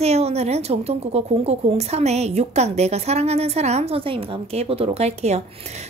안녕하세요. 오늘은 정통국어 0903의 6강 내가 사랑하는 사람 선생님과 함께 해보도록 할게요.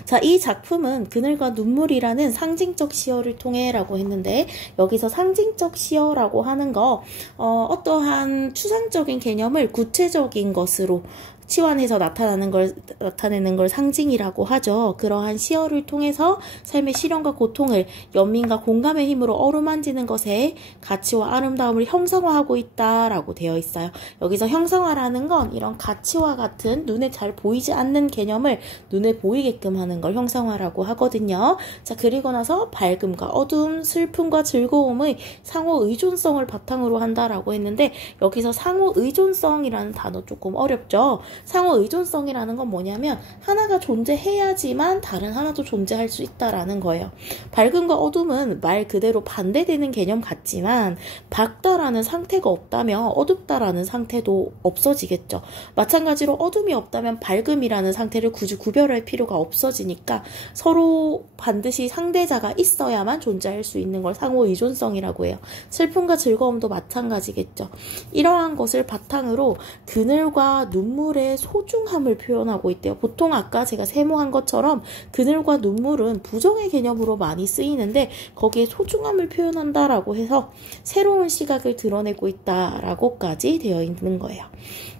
자, 이 작품은 그늘과 눈물이라는 상징적 시어를 통해 라고 했는데, 여기서 상징적 시어라고 하는 거 어떠한 추상적인 개념을 구체적인 것으로 치환해서 나타내는 걸 상징이라고 하죠. 그러한 시어를 통해서 삶의 시련과 고통을 연민과 공감의 힘으로 어루만지는 것에 가치와 아름다움을 형상화하고 있다라고 되어 있어요. 여기서 형상화라는 건 이런 가치와 같은 눈에 잘 보이지 않는 개념을 눈에 보이게끔 하는 걸 형상화라고 하거든요. 자, 그리고 나서 밝음과 어두움, 슬픔과 즐거움의 상호 의존성을 바탕으로 한다라고 했는데, 여기서 상호 의존성이라는 단어 조금 어렵죠. 상호 의존성이라는 건 뭐냐면 하나가 존재해야지만 다른 하나도 존재할 수 있다라는 거예요. 밝음과 어둠은 말 그대로 반대되는 개념 같지만, 밝다라는 상태가 없다면 어둡다라는 상태도 없어지겠죠. 마찬가지로 어둠이 없다면 밝음이라는 상태를 굳이 구별할 필요가 없어지니까 서로 반드시 상대자가 있어야만 존재할 수 있는 걸 상호 의존성이라고 해요. 슬픔과 즐거움도 마찬가지겠죠. 이러한 것을 바탕으로 그늘과 눈물의 소중함을 표현하고 있대요. 보통 아까 제가 세모한 것처럼 그늘과 눈물은 부정의 개념으로 많이 쓰이는데, 거기에 소중함을 표현한다라고 해서 새로운 시각을 드러내고 있다라고까지 되어 있는 거예요.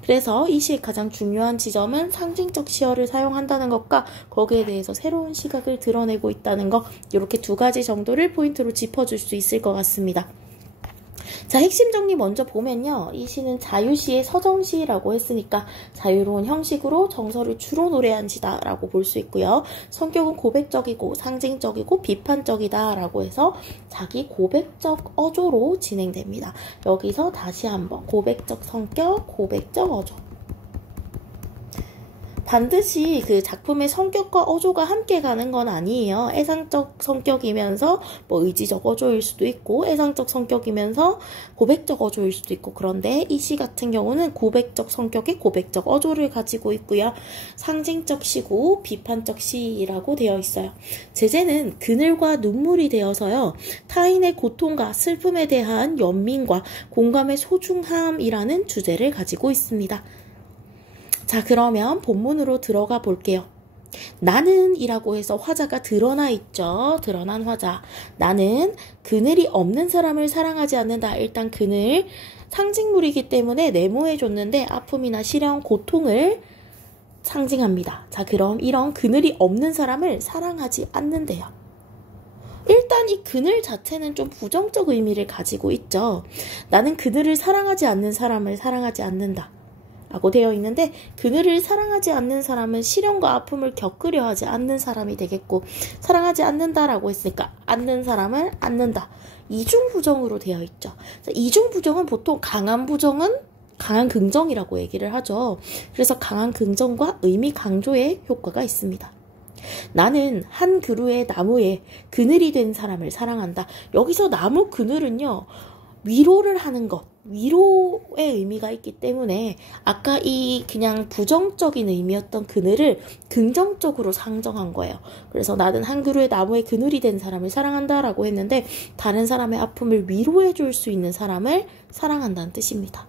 그래서 이 시의 가장 중요한 지점은 상징적 시어를 사용한다는 것과 거기에 대해서 새로운 시각을 드러내고 있다는 것, 이렇게 두 가지 정도를 포인트로 짚어줄 수 있을 것 같습니다. 자, 핵심 정리 먼저 보면요. 이 시는 자유시의 서정시라고 했으니까 자유로운 형식으로 정서를 주로 노래한 시다라고 볼 수 있고요. 성격은 고백적이고 상징적이고 비판적이다라고 해서 자기 고백적 어조로 진행됩니다. 여기서 다시 한번 고백적 성격, 고백적 어조. 반드시 그 작품의 성격과 어조가 함께 가는 건 아니에요. 애상적 성격이면서 뭐 의지적 어조일 수도 있고, 애상적 성격이면서 고백적 어조일 수도 있고, 그런데 이 시 같은 경우는 고백적 성격에 고백적 어조를 가지고 있고요. 상징적 시고 비판적 시라고 되어 있어요. 제재는 그늘과 눈물이 되어서요. 타인의 고통과 슬픔에 대한 연민과 공감의 소중함이라는 주제를 가지고 있습니다. 자, 그러면 본문으로 들어가 볼게요. 나는 이라고 해서 화자가 드러나 있죠. 드러난 화자. 나는 그늘이 없는 사람을 사랑하지 않는다. 일단 그늘 상징물이기 때문에 네모해 줬는데 아픔이나 시련, 고통을 상징합니다. 자, 그럼 이런 그늘이 없는 사람을 사랑하지 않는데요. 일단 이 그늘 자체는 좀 부정적 의미를 가지고 있죠. 나는 그늘을 사랑하지 않는 사람을 사랑하지 않는다 라고 되어 있는데, 그늘을 사랑하지 않는 사람은 시련과 아픔을 겪으려 하지 않는 사람이 되겠고, 사랑하지 않는다라고 했으니까 않는 사람을 않는다. 이중부정으로 되어 있죠. 이중부정은 보통 강한 부정은 강한 긍정이라고 얘기를 하죠. 그래서 강한 긍정과 의미 강조의 효과가 있습니다. 나는 한 그루의 나무에 그늘이 된 사람을 사랑한다. 여기서 나무 그늘은요, 위로를 하는 것, 위로의 의미가 있기 때문에 아까 이 그냥 부정적인 의미였던 그늘을 긍정적으로 상정한 거예요. 그래서 나는 한 그루의 나무에 그늘이 된 사람을 사랑한다라고 했는데, 다른 사람의 아픔을 위로해 줄 수 있는 사람을 사랑한다는 뜻입니다.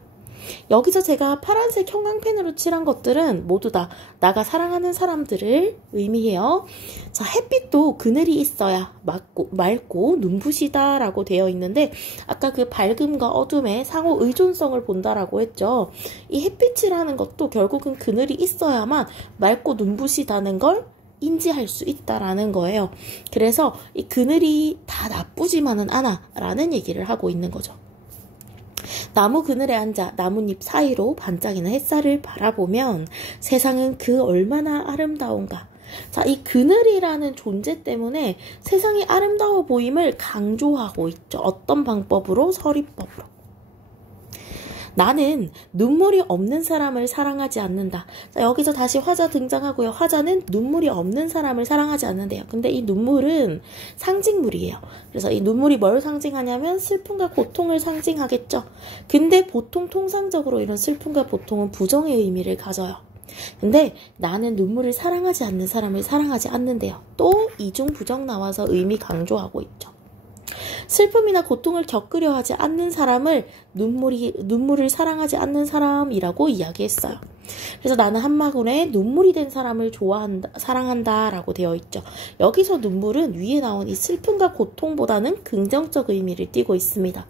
여기서 제가 파란색 형광펜으로 칠한 것들은 모두 다 나가 사랑하는 사람들을 의미해요. 자, 햇빛도 그늘이 있어야 맑고 눈부시다 라고 되어 있는데, 아까 그 밝음과 어둠의 상호 의존성을 본다라고 했죠. 이 햇빛이라는 것도 결국은 그늘이 있어야만 맑고 눈부시다는 걸 인지할 수 있다라는 거예요. 그래서 이 그늘이 다 나쁘지만은 않아 라는 얘기를 하고 있는 거죠. 나무 그늘에 앉아 나뭇잎 사이로 반짝이는 햇살을 바라보면 세상은 그 얼마나 아름다운가. 자, 이 그늘이라는 존재 때문에 세상이 아름다워 보임을 강조하고 있죠. 어떤 방법으로? 서리법으로. 나는 눈물이 없는 사람을 사랑하지 않는다. 자, 여기서 다시 화자 등장하고요. 화자는 눈물이 없는 사람을 사랑하지 않는데요. 근데 이 눈물은 상징물이에요. 그래서 이 눈물이 뭘 상징하냐면 슬픔과 고통을 상징하겠죠. 근데 보통 통상적으로 이런 슬픔과 고통은 부정의 의미를 가져요. 근데 나는 눈물을 사랑하지 않는 사람을 사랑하지 않는데요. 또 이중 부정 나와서 의미 강조하고 있죠. 슬픔이나 고통을 겪으려 하지 않는 사람을 눈물을 사랑하지 않는 사람이라고 이야기했어요. 그래서 나는 한마군에 눈물이 된 사람을 사랑한다 라고 되어 있죠. 여기서 눈물은 위에 나온 이 슬픔과 고통보다는 긍정적 의미를 띠고 있습니다.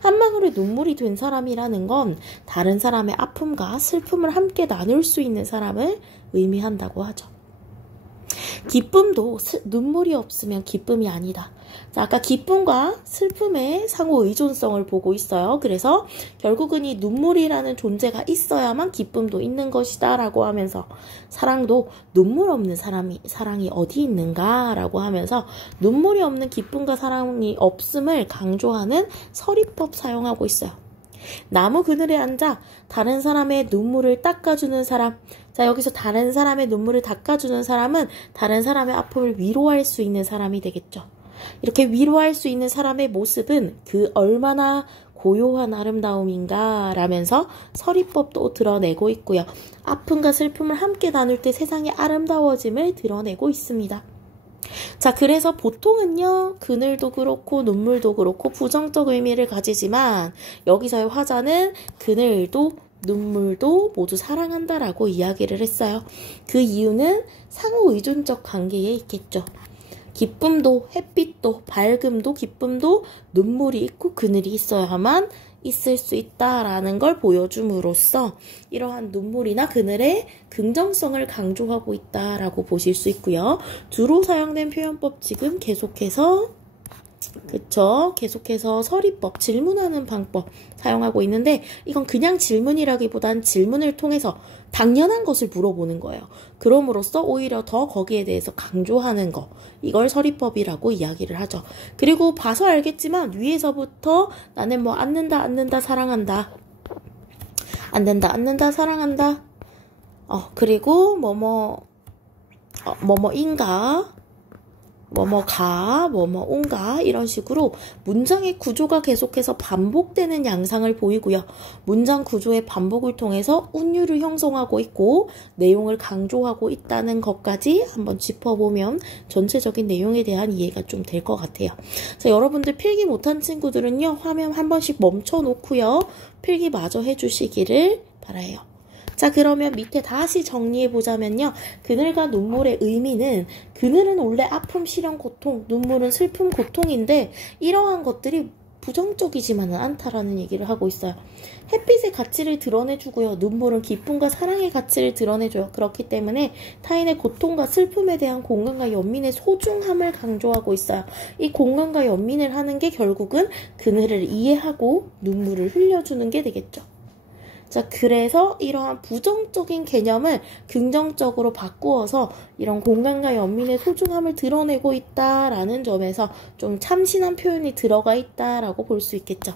한마군에 눈물이 된 사람이라는 건 다른 사람의 아픔과 슬픔을 함께 나눌 수 있는 사람을 의미한다고 하죠. 기쁨도 눈물이 없으면 기쁨이 아니다. 자, 아까 기쁨과 슬픔의 상호 의존성을 보고 있어요. 그래서 결국은 이 눈물이라는 존재가 있어야만 기쁨도 있는 것이다 라고 하면서 사랑도 눈물 없는 사랑이 어디 있는가 라고 하면서 눈물이 없는 기쁨과 사랑이 없음을 강조하는 서리법 사용하고 있어요. 나무 그늘에 앉아 다른 사람의 눈물을 닦아주는 사람. 자, 여기서 다른 사람의 눈물을 닦아주는 사람은 다른 사람의 아픔을 위로할 수 있는 사람이 되겠죠. 이렇게 위로할 수 있는 사람의 모습은 그 얼마나 고요한 아름다움인가 라면서 서리법도 드러내고 있고요. 아픔과 슬픔을 함께 나눌 때 세상의 아름다워짐을 드러내고 있습니다. 자, 그래서 보통은요, 그늘도 그렇고 눈물도 그렇고 부정적 의미를 가지지만 여기서의 화자는 그늘도 눈물도 모두 사랑한다라고 이야기를 했어요. 그 이유는 상호 의존적 관계에 있겠죠. 기쁨도 햇빛도 밝음도 기쁨도 눈물이 있고 그늘이 있어야만 있을 수 있다라는 걸 보여줌으로써 이러한 눈물이나 그늘의 긍정성을 강조하고 있다라고 보실 수 있고요. 주로 사용된 표현법 지금 계속해서 서리법, 질문하는 방법 사용하고 있는데 이건 그냥 질문이라기보단 질문을 통해서 당연한 것을 물어보는 거예요. 그럼으로써 오히려 더 거기에 대해서 강조하는 거, 이걸 서리법이라고 이야기를 하죠. 그리고 봐서 알겠지만 위에서부터 나는 뭐 앉는다 사랑한다, 앉는다 사랑한다, 그리고 뭐뭐인가, 뭐뭐가, 뭐뭐온가 이런 식으로 문장의 구조가 계속해서 반복되는 양상을 보이고요. 문장 구조의 반복을 통해서 운율을 형성하고 있고 내용을 강조하고 있다는 것까지 한번 짚어보면 전체적인 내용에 대한 이해가 좀 될 것 같아요. 자, 여러분들 필기 못한 친구들은요, 화면 한 번씩 멈춰놓고요, 필기 마저 해주시기를 바라요. 자, 그러면 밑에 다시 정리해보자면요. 그늘과 눈물의 의미는 그늘은 원래 아픔, 시련, 고통, 눈물은 슬픔, 고통인데 이러한 것들이 부정적이지만은 않다라는 얘기를 하고 있어요. 햇빛의 가치를 드러내주고요. 눈물은 기쁨과 사랑의 가치를 드러내줘요. 그렇기 때문에 타인의 고통과 슬픔에 대한 공감과 연민의 소중함을 강조하고 있어요. 이 공감과 연민을 하는 게 결국은 그늘을 이해하고 눈물을 흘려주는 게 되겠죠. 자, 그래서 이러한 부정적인 개념을 긍정적으로 바꾸어서 이런 공감과 연민의 소중함을 드러내고 있다라는 점에서 좀 참신한 표현이 들어가 있다라고 볼 수 있겠죠.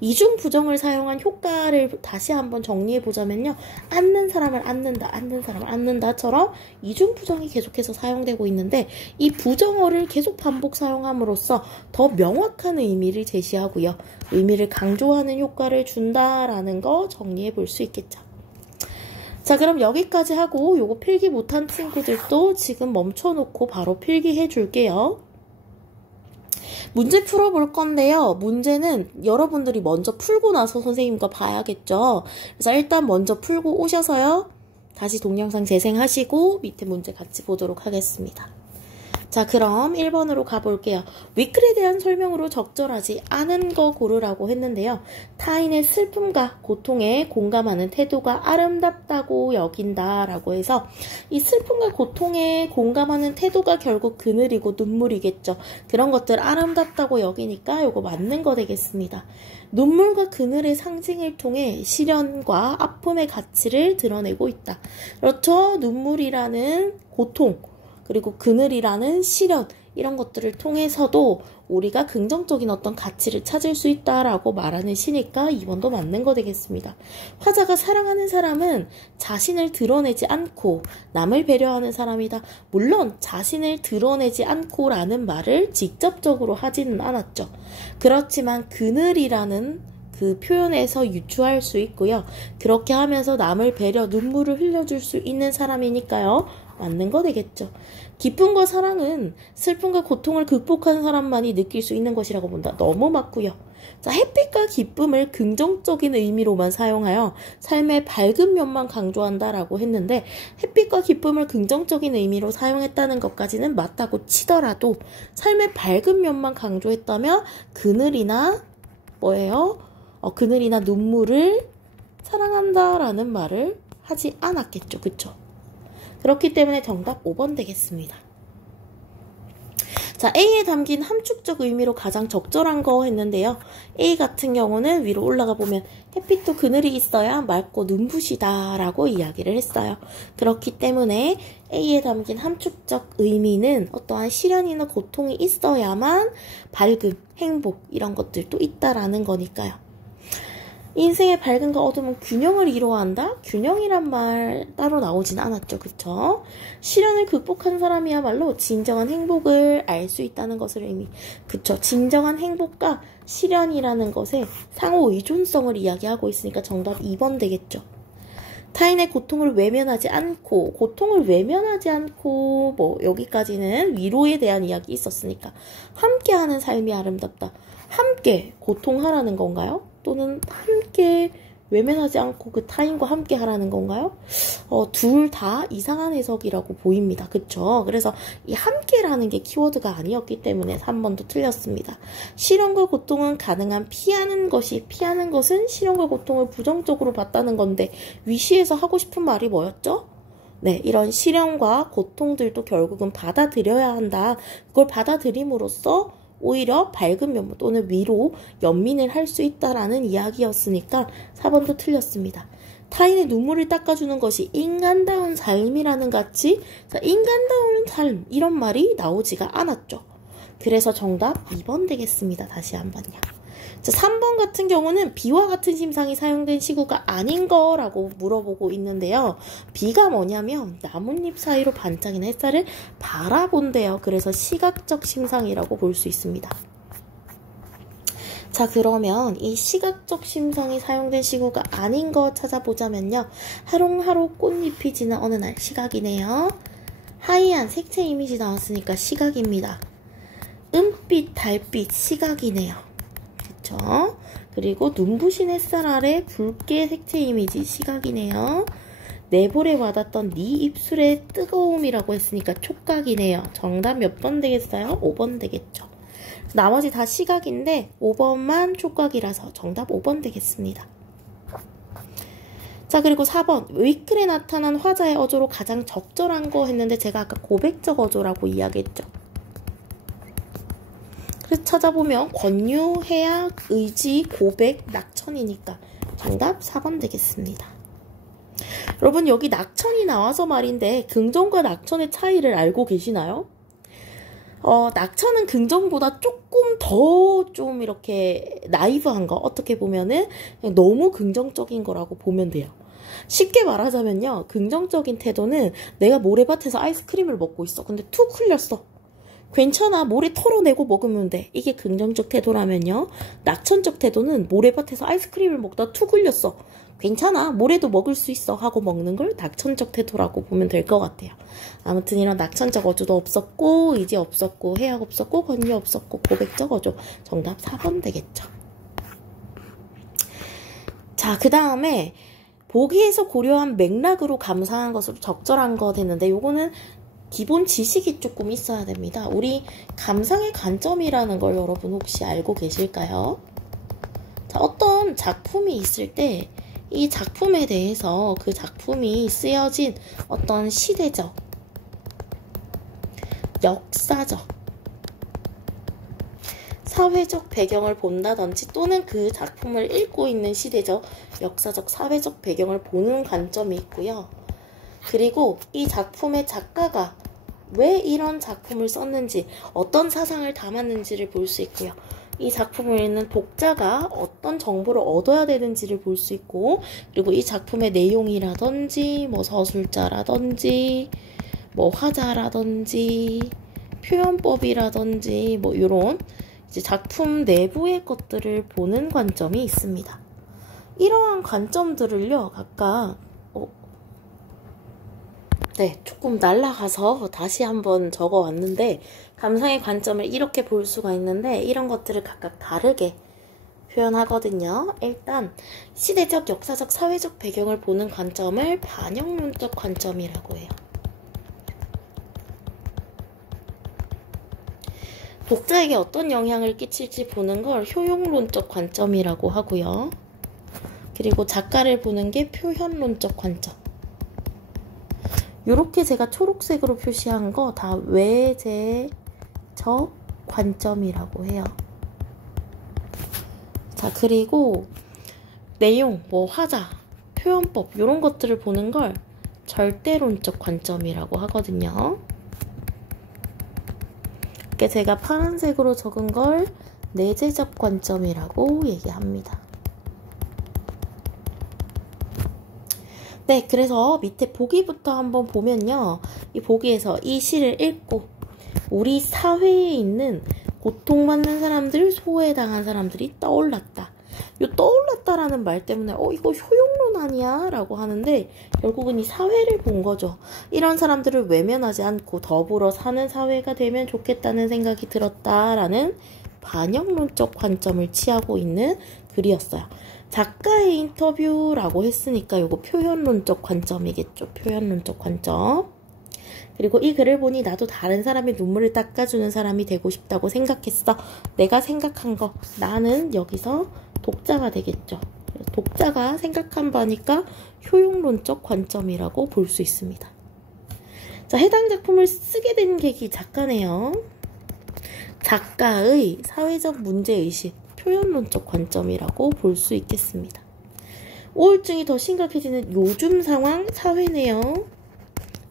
이중 부정을 사용한 효과를 다시 한번 정리해보자면요. 앉는 사람을 앉는다, 앉는 사람을 앉는다처럼 이중 부정이 계속해서 사용되고 있는데 이 부정어를 계속 반복 사용함으로써 더 명확한 의미를 제시하고요. 의미를 강조하는 효과를 준다라는 거 정리해 볼 수 있겠죠. 자, 그럼 여기까지 하고 요거 필기 못한 친구들도 지금 멈춰놓고 바로 필기해 줄게요. 문제 풀어볼 건데요. 문제는 여러분들이 먼저 풀고 나서 선생님과 봐야겠죠. 그래서 일단 먼저 풀고 오셔서요. 다시 동영상 재생하시고 밑에 문제 같이 보도록 하겠습니다. 자, 그럼 1번으로 가볼게요. 위클에 대한 설명으로 적절하지 않은 거 고르라고 했는데요. 타인의 슬픔과 고통에 공감하는 태도가 아름답다고 여긴다 라고 해서 이 슬픔과 고통에 공감하는 태도가 결국 그늘이고 눈물이겠죠. 그런 것들 아름답다고 여기니까 요거 맞는 거 되겠습니다. 눈물과 그늘의 상징을 통해 시련과 아픔의 가치를 드러내고 있다. 그렇죠. 눈물이라는 고통, 그리고 그늘이라는 시련, 이런 것들을 통해서도 우리가 긍정적인 어떤 가치를 찾을 수 있다라고 말하는 시니까 2번도 맞는 거 되겠습니다. 화자가 사랑하는 사람은 자신을 드러내지 않고 남을 배려하는 사람이다. 물론 자신을 드러내지 않고 라는 말을 직접적으로 하지는 않았죠. 그렇지만 그늘이라는 그 표현에서 유추할 수 있고요. 그렇게 하면서 남을 배려, 눈물을 흘려줄 수 있는 사람이니까요. 맞는 거 되겠죠. 기쁨과 사랑은 슬픔과 고통을 극복한 사람만이 느낄 수 있는 것이라고 본다. 너무 맞고요. 자, 햇빛과 기쁨을 긍정적인 의미로만 사용하여 삶의 밝은 면만 강조한다라고 했는데 햇빛과 기쁨을 긍정적인 의미로 사용했다는 것까지는 맞다고 치더라도 삶의 밝은 면만 강조했다면 그늘이나 뭐예요? 그늘이나 눈물을 사랑한다라는 말을 하지 않았겠죠. 그쵸? 그렇기 때문에 정답 5번 되겠습니다. 자, A에 담긴 함축적 의미로 가장 적절한 거 했는데요. A 같은 경우는 위로 올라가 보면 햇빛도 그늘이 있어야 맑고 눈부시다 라고 이야기를 했어요. 그렇기 때문에 A에 담긴 함축적 의미는 어떠한 시련이나 고통이 있어야만 밝음, 행복 이런 것들도 있다라는 거니까요. 인생의 밝음과 어둠은 균형을 이루어한다? 균형이란 말 따로 나오진 않았죠. 그쵸? 시련을 극복한 사람이야말로 진정한 행복을 알 수 있다는 것을 그쵸? 진정한 행복과 시련이라는 것의 상호 의존성을 이야기하고 있으니까 정답 2번 되겠죠. 타인의 고통을 외면하지 않고 뭐 여기까지는 위로에 대한 이야기 있었으니까 함께하는 삶이 아름답다. 함께 고통하라는 건가요? 또는 함께 외면하지 않고 그 타인과 함께 하라는 건가요? 둘 다 이상한 해석이라고 보입니다. 그쵸? 그래서 이 함께라는 게 키워드가 아니었기 때문에 3번도 틀렸습니다. 시련과 고통은 가능한 피하는 것은 시련과 고통을 부정적으로 봤다는 건데 위시에서 하고 싶은 말이 뭐였죠? 네, 이런 시련과 고통들도 결국은 받아들여야 한다. 그걸 받아들임으로써 오히려 밝은 면 또는 위로 연민을 할 수 있다라는 이야기였으니까 4번도 틀렸습니다. 타인의 눈물을 닦아주는 것이 인간다운 삶이라는 같이 인간다운 삶 이런 말이 나오지가 않았죠. 그래서 정답 2번 되겠습니다. 다시 한번요. 자, 3번 같은 경우는 비와 같은 심상이 사용된 시구가 아닌 거라고 물어보고 있는데요. 비가 뭐냐면 나뭇잎 사이로 반짝이는 햇살을 바라본대요. 그래서 시각적 심상이라고 볼 수 있습니다. 자, 그러면 이 시각적 심상이 사용된 시구가 아닌 거 찾아보자면요. 하롱하롱 꽃잎이 지는 어느 날 시각이네요. 하이한 색채 이미지 나왔으니까 시각입니다. 은빛, 달빛 시각이네요. 그리고 눈부신 햇살 아래 붉게 색채 이미지 시각이네요. 내 볼에 와닿던 네 입술의 뜨거움이라고 했으니까 촉각이네요. 정답 몇 번 되겠어요? 5번 되겠죠. 나머지 다 시각인데 5번만 촉각이라서 정답 5번 되겠습니다. 자, 그리고 4번 웨이클에 나타난 화자의 어조로 가장 적절한 거 했는데 제가 아까 고백적 어조라고 이야기했죠. 그래서 찾아보면 권유, 해악, 의지, 고백, 낙천이니까 정답 4번 되겠습니다. 여러분 여기 낙천이 나와서 말인데 긍정과 낙천의 차이를 알고 계시나요? 낙천은 긍정보다 조금 더 좀 이렇게 나이브한 거 어떻게 보면은 그냥 너무 긍정적인 거라고 보면 돼요. 쉽게 말하자면요. 긍정적인 태도는 내가 모래밭에서 아이스크림을 먹고 있어. 근데 툭 흘렸어. 괜찮아. 모래 털어내고 먹으면 돼. 이게 긍정적 태도라면요. 낙천적 태도는 모래밭에서 아이스크림을 먹다 툭 흘렸어. 괜찮아. 모래도 먹을 수 있어. 하고 먹는 걸 낙천적 태도라고 보면 될 것 같아요. 아무튼 이런 낙천적 어조도 없었고 의지 없었고 해악 없었고 권유 없었고 고백적 어조. 정답 4번 되겠죠. 자, 그 다음에 보기에서 고려한 맥락으로 감상한 것으로 적절한 거 됐는데 요거는 기본 지식이 조금 있어야 됩니다. 우리 감상의 관점이라는 걸 여러분 혹시 알고 계실까요? 자, 어떤 작품이 있을 때 이 작품에 대해서 그 작품이 쓰여진 어떤 시대적, 역사적, 사회적 배경을 본다든지 또는 그 작품을 읽고 있는 시대적, 역사적, 사회적 배경을 보는 관점이 있고요. 그리고 이 작품의 작가가 왜 이런 작품을 썼는지 어떤 사상을 담았는지를 볼 수 있고요. 이 작품을 읽는 독자가 어떤 정보를 얻어야 되는지를 볼 수 있고 그리고 이 작품의 내용이라든지 뭐 서술자라든지 뭐 화자라든지 표현법이라든지 뭐 이런 이제 작품 내부의 것들을 보는 관점이 있습니다. 이러한 관점들을요 각각 네, 조금 날아가서 다시 한번 적어왔는데 감상의 관점을 이렇게 볼 수가 있는데 이런 것들을 각각 다르게 표현하거든요. 일단 시대적, 역사적, 사회적 배경을 보는 관점을 반영론적 관점이라고 해요. 독자에게 어떤 영향을 끼칠지 보는 걸 효용론적 관점이라고 하고요. 그리고 작가를 보는 게 표현론적 관점. 이렇게 제가 초록색으로 표시한 거 다 외제적 관점이라고 해요. 자, 그리고 내용, 뭐 화자, 표현법 이런 것들을 보는 걸 절대론적 관점이라고 하거든요. 이렇게 제가 파란색으로 적은 걸 내재적 관점이라고 얘기합니다. 네, 그래서 밑에 보기부터 한번 보면요. 이 보기에서 이 시를 읽고 우리 사회에 있는 고통받는 사람들, 소외당한 사람들이 떠올랐다. 요 떠올랐다라는 말 때문에 이거 효용론 아니야? 라고 하는데 결국은 이 사회를 본 거죠. 이런 사람들을 외면하지 않고 더불어 사는 사회가 되면 좋겠다는 생각이 들었다라는 반영론적 관점을 취하고 있는 글이었어요. 작가의 인터뷰라고 했으니까 요거 표현론적 관점이겠죠. 표현론적 관점. 그리고 이 글을 보니 나도 다른 사람의 눈물을 닦아주는 사람이 되고 싶다고 생각했어. 내가 생각한 거. 나는 여기서 독자가 되겠죠. 독자가 생각한 바니까 효용론적 관점이라고 볼 수 있습니다. 자, 해당 작품을 쓰게 된 계기 작가네요. 작가의 사회적 문제의식, 표현론적 관점이라고 볼 수 있겠습니다. 우울증이 더 심각해지는 요즘 상황, 사회네요.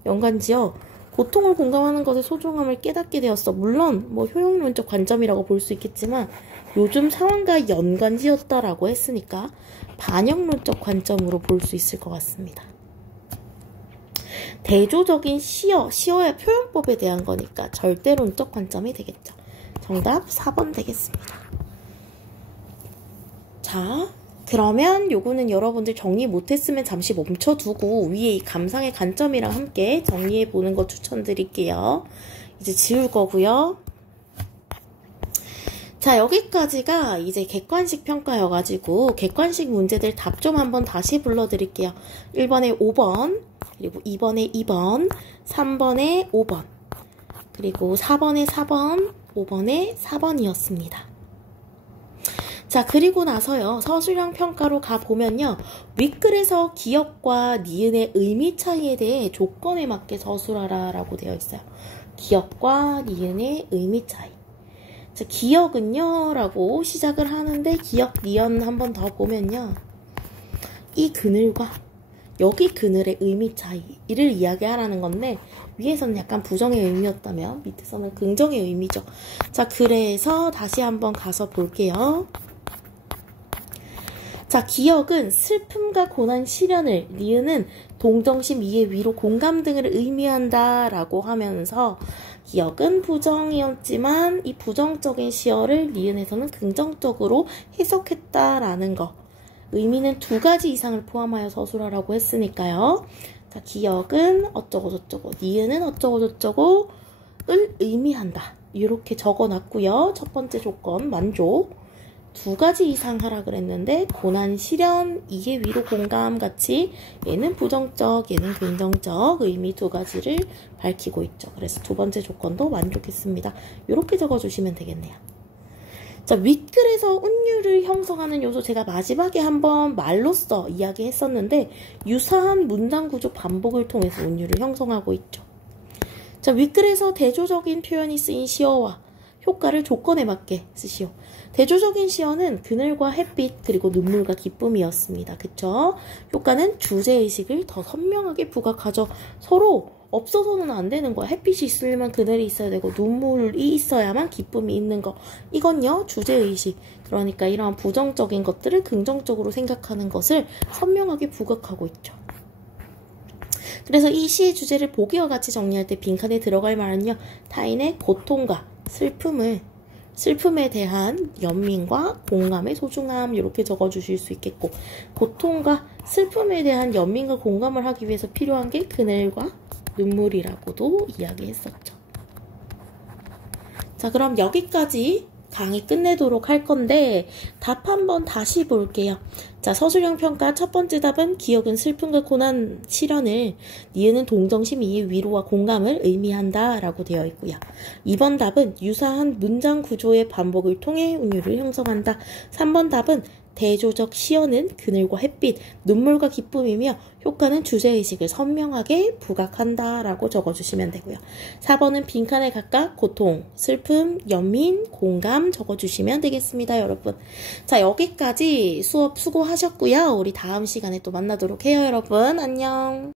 연관지어 고통을 공감하는 것의 소중함을 깨닫게 되었어. 물론 뭐 효용론적 관점이라고 볼 수 있겠지만 요즘 상황과 연관지었다라고 했으니까 반영론적 관점으로 볼 수 있을 것 같습니다. 대조적인 시어의 표현법에 대한 거니까 절대론적 관점이 되겠죠. 정답 4번 되겠습니다. 자, 그러면 요거는 여러분들 정리 못했으면 잠시 멈춰두고 위에 이 감상의 관점이랑 함께 정리해보는 거 추천드릴게요. 이제 지울 거고요. 자, 여기까지가 이제 객관식 평가여가지고 객관식 문제들 답 좀 한번 다시 불러드릴게요. 1번에 5번, 그리고 2번에 2번, 3번에 5번, 그리고 4번에 4번, 5번에 4번이었습니다. 자, 그리고 나서요, 서술형 평가로 가보면요, 윗글에서 기역과 니은의 의미 차이에 대해 조건에 맞게 서술하라 라고 되어 있어요. 기역과 니은의 의미 차이. 자, 기역은요 라고 시작을 하는데 기역, 니은 한번 더 보면요, 이 그늘과 여기 그늘의 의미 차이를 이야기하라는 건데 위에서는 약간 부정의 의미였다면 밑에서는 긍정의 의미죠. 자, 그래서 다시 한번 가서 볼게요. 자, 기역은 슬픔과 고난, 시련을, 니은은 동정심, 이해, 위로, 공감 등을 의미한다 라고 하면서 기역은 부정이었지만 이 부정적인 시어를 니은에서는 긍정적으로 해석했다라는 거. 의미는 2가지 이상을 포함하여 서술하라고 했으니까요. 자, 기역은 어쩌고 저쩌고, 니은은 어쩌고 저쩌고를 의미한다. 이렇게 적어놨고요. 첫 번째 조건, 만족. 2가지 이상 하라 그랬는데 고난, 시련, 이해, 위로, 공감 같이 얘는 부정적, 얘는 긍정적 의미 2가지를 밝히고 있죠. 그래서 2번째 조건도 만족했습니다. 이렇게 적어주시면 되겠네요. 자, 윗글에서 운율을 형성하는 요소 제가 마지막에 한번 말로써 이야기했었는데 유사한 문장 구조 반복을 통해서 운율을 형성하고 있죠. 자, 윗글에서 대조적인 표현이 쓰인 시어와 효과를 조건에 맞게 쓰시오. 대조적인 시어는 그늘과 햇빛 그리고 눈물과 기쁨이었습니다. 그쵸? 효과는 주제의식을 더 선명하게 부각하죠. 서로 없어서는 안 되는 거야. 햇빛이 있으려면 그늘이 있어야 되고 눈물이 있어야만 기쁨이 있는 거. 이건요, 주제의식. 그러니까 이러한 부정적인 것들을 긍정적으로 생각하는 것을 선명하게 부각하고 있죠. 그래서 이 시의 주제를 보기와 같이 정리할 때 빈칸에 들어갈 말은요, 타인의 고통과 슬픔에 대한 연민과 공감의 소중함 이렇게 적어주실 수 있겠고, 고통과 슬픔에 대한 연민과 공감을 하기 위해서 필요한 게 그늘과 눈물이라고도 이야기했었죠. 자, 그럼 여기까지 강의 끝내도록 할 건데 답 한번 다시 볼게요. 자, 서술형 평가 첫 번째 답은 기억은 슬픔과 고난, 시련을, 니은은 동정심이 위로와 공감을 의미한다 라고 되어 있고요. 2번 답은 유사한 문장 구조의 반복을 통해 운율을 형성한다. 3번 답은 대조적 시연은 그늘과 햇빛, 눈물과 기쁨이며 효과는 주제의식을 선명하게 부각한다 라고 적어주시면 되고요. 4번은 빈칸에 각각 고통, 슬픔, 연민, 공감 적어주시면 되겠습니다, 여러분. 자, 여기까지 수업 수고하셨고요. 우리 다음 시간에 또 만나도록 해요, 여러분. 안녕.